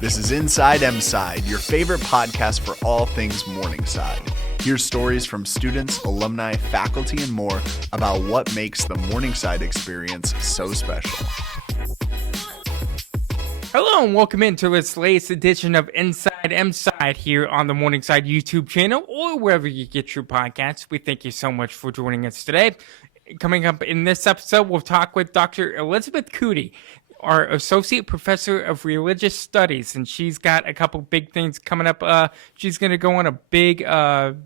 This is Inside Mside, your favorite podcast for all things Morningside. Hear stories from students, alumni, faculty, and more about what makes the Morningside experience so special. Hello and welcome into this latest edition of Inside Mside here on the Morningside YouTube channel or wherever you get your podcasts. We thank you so much for joining us today. Coming up in this episode, we'll talk with Dr. Elizabeth Coody, our Associate Professor of Religious Studies, and she's got a couple big things coming up. She's going to go on a big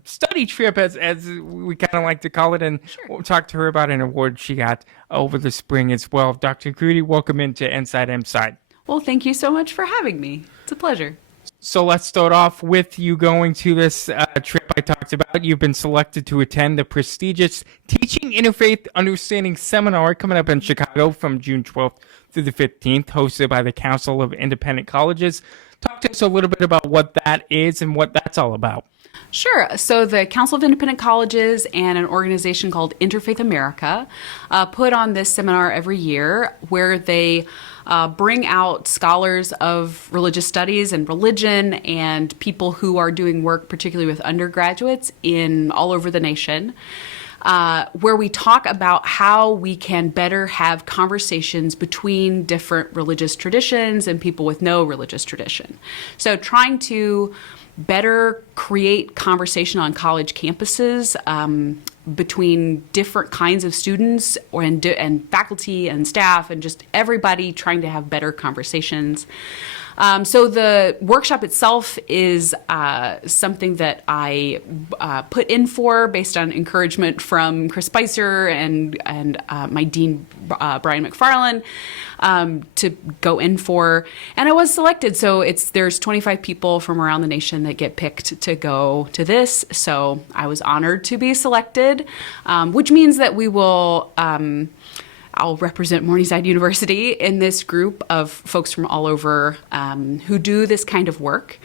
study trip, as we kind of like to call it, and we'll talk to her about an award she got over the spring as well. Dr. Coody, welcome into Inside Mside. Well, thank you so much for having me. It's a pleasure. So let's start off with you going to this trip I talked about. You've been selected to attend the prestigious Teaching Interfaith Understanding seminar coming up in Chicago from June 12th through the 15th, hosted by the Council of Independent Colleges. Talk to us a little bit about what that is and what that's all about. Sure. So the Council of Independent Colleges and an organization called Interfaith America put on this seminar every year where they bring out scholars of religious studies and religion and people who are doing work, particularly with undergraduates in all over the nation, where we talk about how we can better have conversations between different religious traditions and people with no religious tradition. So trying to better create conversation on college campuses between different kinds of students and faculty and staff and just everybody trying to have better conversations. So the workshop itself is something that I put in for based on encouragement from Chris Spicer and my dean, Brian McFarland, to go in for. And I was selected. So there's 25 people from around the nation that get picked to go to this. So I was honored to be selected, which means that we will... I'll represent Morningside University in this group of folks from all over who do this kind of work.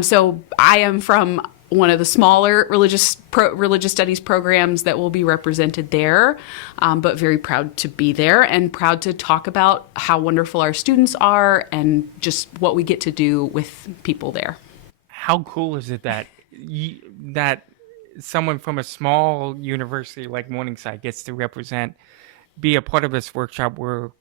So I am from one of the smaller religious studies programs that will be represented there, but very proud to be there and proud to talk about how wonderful our students are and just what we get to do with people there. How cool is it that that someone from a small university like Morningside gets to be a part of this workshop where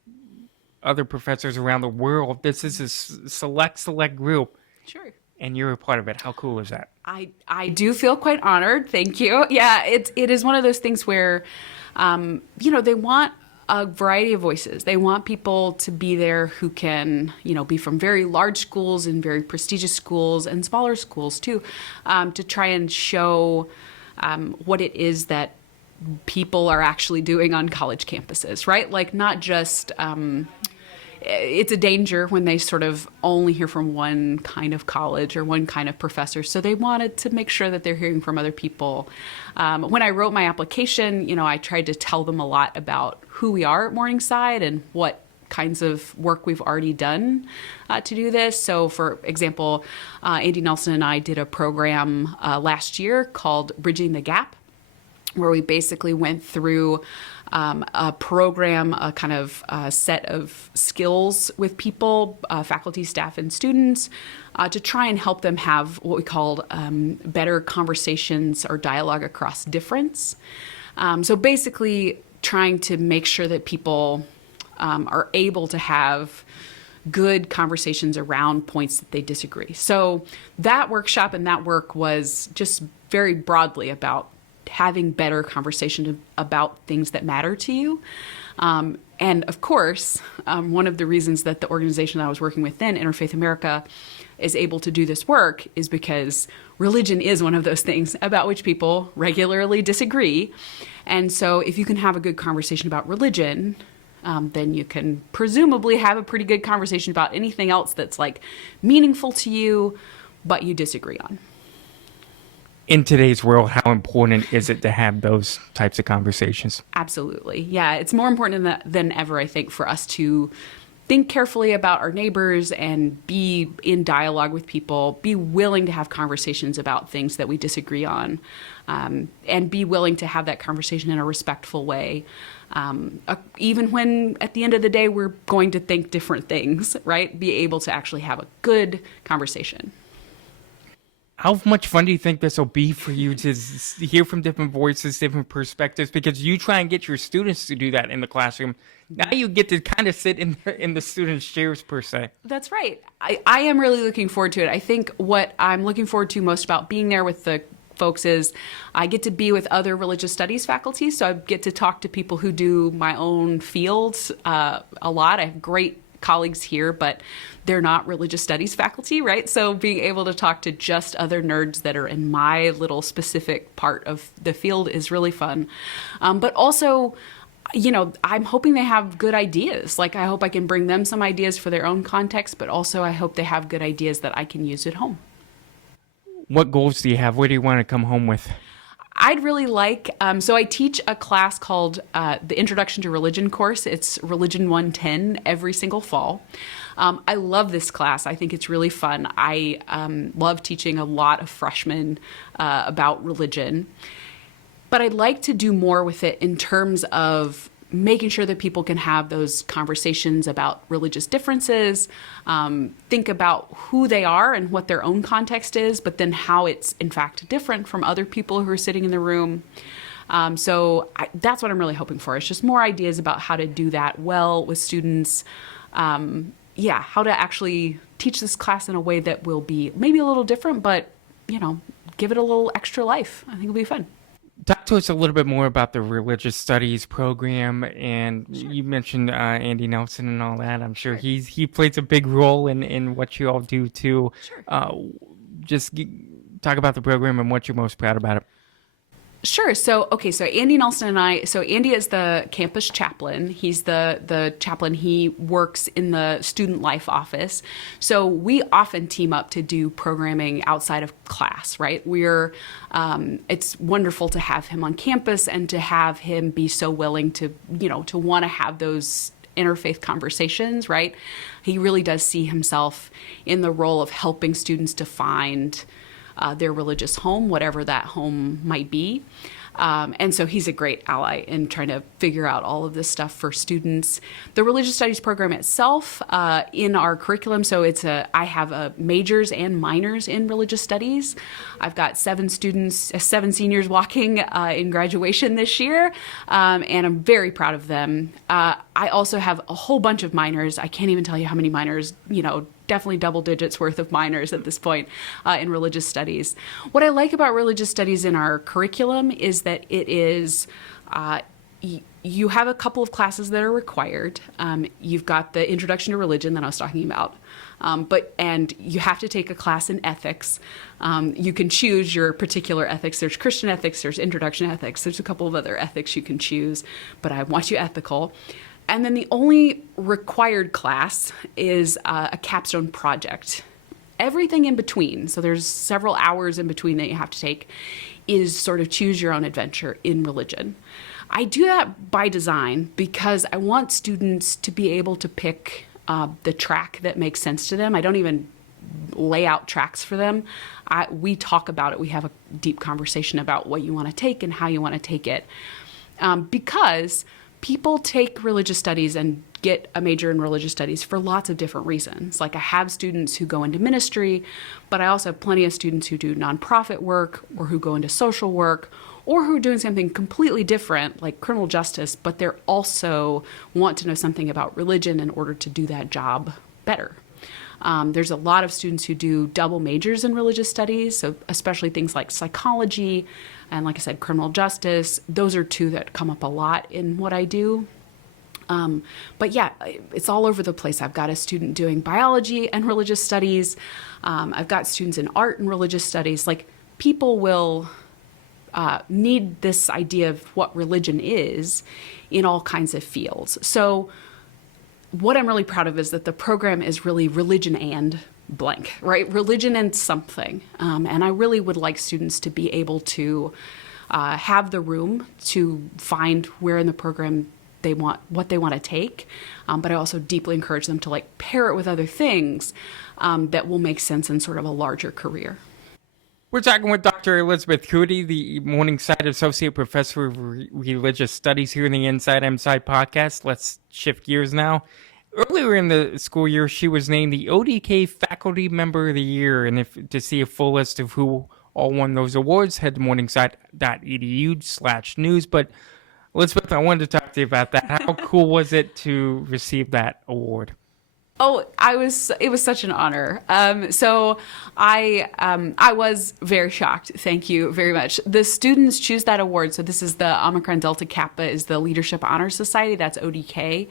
other professors around the world, this is a select group. Sure. And you're a part of it. How cool is that? I do feel quite honored. Thank you. Yeah, it is one of those things where, they want a variety of voices. They want people to be there who can, be from very large schools and very prestigious schools and smaller schools too, to try and show what it is that people are actually doing on college campuses, right? Like not just, it's a danger when they sort of only hear from one kind of college or one kind of professor. So they wanted to make sure that they're hearing from other people. When I wrote my application, I tried to tell them a lot about who we are at Morningside and what kinds of work we've already done to do this. So for example, Andy Nelson and I did a program last year called Bridging the Gap, where we basically went through a program, a kind of set of skills with people, faculty, staff, and students, to try and help them have what we called better conversations or dialogue across difference. So basically trying to make sure that people are able to have good conversations around points that they disagree. So that workshop and that work was just very broadly about having better conversation about things that matter to you. And of course, one of the reasons that the organization that I was working with then, Interfaith America, is able to do this work is because religion is one of those things about which people regularly disagree. And so if you can have a good conversation about religion, then you can presumably have a pretty good conversation about anything else that's like meaningful to you, but you disagree on. In today's world, how important is it to have those types of conversations? Absolutely. Yeah, it's more important than ever, I think, for us to think carefully about our neighbors and be in dialogue with people, be willing to have conversations about things that we disagree on, and be willing to have that conversation in a respectful way. Even when at the end of the day, we're going to think different things, right? Be able to actually have a good conversation. How much fun do you think this will be for you to hear from different voices, different perspectives? Because you try and get your students to do that in the classroom. Now you get to kind of sit in the students' chairs, per se. That's right. I am really looking forward to it. I think what I'm looking forward to most about being there with the folks is I get to be with other religious studies faculty. So I get to talk to people who do my own fields a lot. I have great colleagues here, but they're not religious studies faculty, right? So being able to talk to just other nerds that are in my little specific part of the field is really fun. But also, I'm hoping they have good ideas. Like, I hope I can bring them some ideas for their own context, but also I hope they have good ideas that I can use at home. What goals do you have? What do you want to come home with? I'd really like, so I teach a class called the Introduction to Religion course. It's Religion 110 every single fall. I love this class. I think it's really fun. I love teaching a lot of freshmen about religion. But I'd like to do more with it in terms of making sure that people can have those conversations about religious differences, think about who they are and what their own context is, but then how it's in fact different from other people who are sitting in the room. That's what I'm really hoping for. It's just more ideas about how to do that well with students. How to actually teach this class in a way that will be maybe a little different, but, give it a little extra life. I think it'll be fun. Talk to us a little bit more about the religious studies program, and Sure. You mentioned Andy Nelson and all that. I'm sure he plays a big role in what you all do too. Sure. Talk about the program and what you're most proud about it. Sure. So Andy Nelson and Andy is the campus chaplain. He's the chaplain. He works in the student life office. So we often team up to do programming outside of class, right? It's wonderful to have him on campus and to have him be so willing to want to have those interfaith conversations, right? He really does see himself in the role of helping students to find their religious home, whatever that home might be. And so he's a great ally in trying to figure out all of this stuff for students. The religious studies program itself, in our curriculum, so I have majors and minors in religious studies. I've got 7 seniors walking in graduation this year, and I'm very proud of them. I also have a whole bunch of minors. I can't even tell you how many minors, definitely double digits worth of minors at this point in religious studies. What I like about religious studies in our curriculum is that it is, you have a couple of classes that are required. You've got the Introduction to Religion that I was talking about, and you have to take a class in ethics. You can choose your particular ethics. There's Christian ethics, there's Introduction ethics, there's a couple of other ethics you can choose, but I want you ethical. And then the only required class is a capstone project. Everything in between, so there's several hours in between that you have to take, is sort of choose your own adventure in religion. I do that by design because I want students to be able to pick the track that makes sense to them. I don't even lay out tracks for them. We talk about it. We have a deep conversation about what you want to take and how you want to take it. Because people take religious studies and get a major in religious studies for lots of different reasons. Like, I have students who go into ministry, but I also have plenty of students who do nonprofit work or who go into social work or who are doing something completely different like criminal justice, but they're also want to know something about religion in order to do that job better. There's a lot of students who do double majors in religious studies, so especially things like psychology and, like I said, criminal justice. Those are 2 that come up a lot in what I do. But yeah, it's all over the place. I've got a student doing biology and religious studies. I've got students in art and religious studies. Like, people will need this idea of what religion is in all kinds of fields. So what I'm really proud of is that the program is really religion and blank, right? Religion and something. And I really would like students to be able to have the room to find where in the program what they want to take. But I also deeply encourage them to like pair it with other things that will make sense in sort of a larger career. We're talking with Dr. Elizabeth Coody, the Morningside Associate Professor of Religious Studies here in the Inside Mside podcast. Let's shift gears now. Earlier in the school year, she was named the ODK Faculty Member of the Year. And to see a full list of who all won those awards, head to morningside.edu/news. But Elizabeth, I wanted to talk to you about that. How cool was it to receive that award? Oh, it was such an honor. So I was very shocked. Thank you very much. The students choose that award. So this is the Omicron Delta Kappa is the Leadership Honor Society. That's ODK.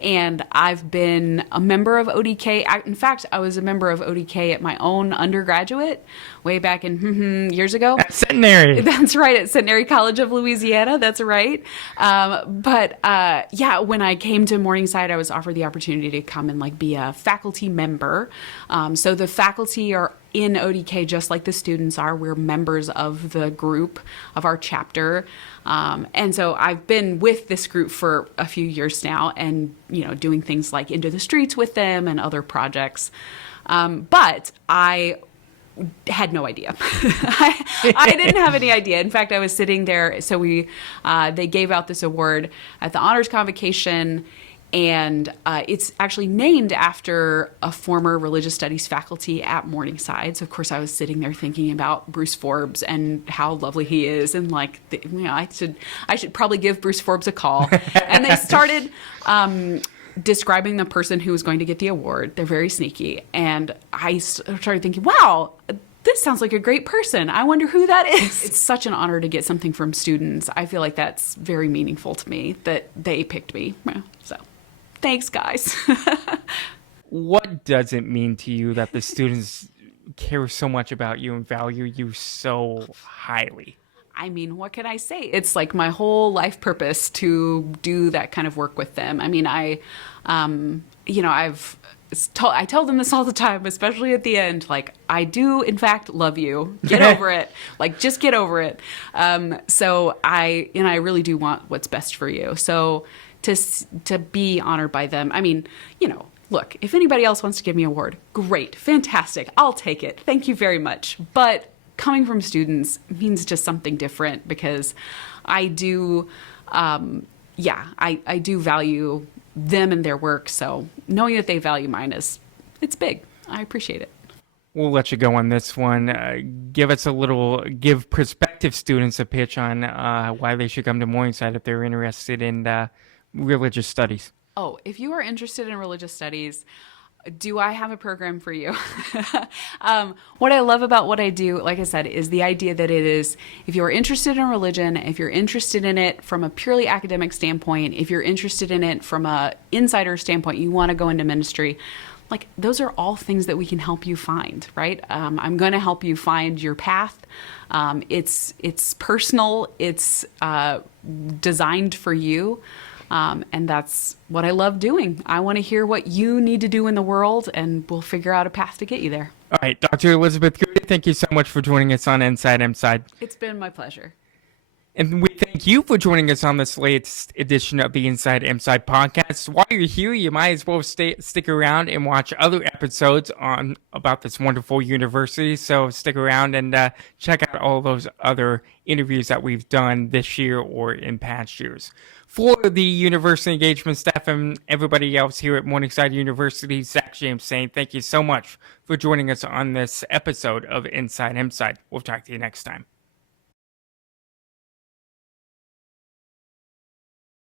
And I've been a member of ODK. In fact, I was a member of ODK at my own undergraduate way back in years ago. At Centenary. That's right. At Centenary College of Louisiana. That's right. But when I came to Morningside, I was offered the opportunity to come and be a faculty member. So the faculty are in ODK just like the students are. We're members of the group, of our chapter. And so I've been with this group for a few years now and, doing things like Into the Streets with them and other projects. But I had no idea. I didn't have any idea. In fact, I was sitting there. So they gave out this award at the honors convocation. And it's actually named after a former religious studies faculty at Morningside. So, of course, I was sitting there thinking about Bruce Forbes and how lovely he is. And, I should probably give Bruce Forbes a call. And they started describing the person who was going to get the award. They're very sneaky. And I started thinking, wow, this sounds like a great person. I wonder who that is. It's such an honor to get something from students. I feel like that's very meaningful to me that they picked me. So. Thanks, guys. What does it mean to you that the students care so much about you and value you so highly? I mean, what can I say? It's like my whole life purpose to do that kind of work with them. I mean, I tell them this all the time, especially at the end. I do, in fact, love you. Get over it. Just get over it. So I really do want what's best for you. So to be honored by them. I mean, look, if anybody else wants to give me an award, great, fantastic. I'll take it. Thank you very much. But coming from students means just something different because I do, I do value them and their work. So knowing that they value mine it's big. I appreciate it. We'll let you go on this one. Give prospective students a pitch on why they should come to Morningside if they're interested in religious studies. Oh, if you are interested in religious studies, do I have a program for you? What I love about what I do, like I said, is the idea that it is, if you're interested in religion, if you're interested in it from a purely academic standpoint, if you're interested in it from a insider standpoint, you want to go into ministry, those are all things that we can help you find, right? I'm going to help you find your path. It's personal. It's designed for you. And that's what I love doing. I want to hear what you need to do in the world, and we'll figure out a path to get you there. All right, Dr. Elizabeth Coody, thank you so much for joining us on Inside Mside. It's been my pleasure. And we thank you for joining us on this latest edition of the Inside Mside podcast. While you're here, you might as well stick around and watch other episodes about this wonderful university. So stick around and check out all those other interviews that we've done this year or in past years. For the university engagement staff and everybody else here at Morningside University, Zach James saying thank you so much for joining us on this episode of Inside Mside. We'll talk to you next time.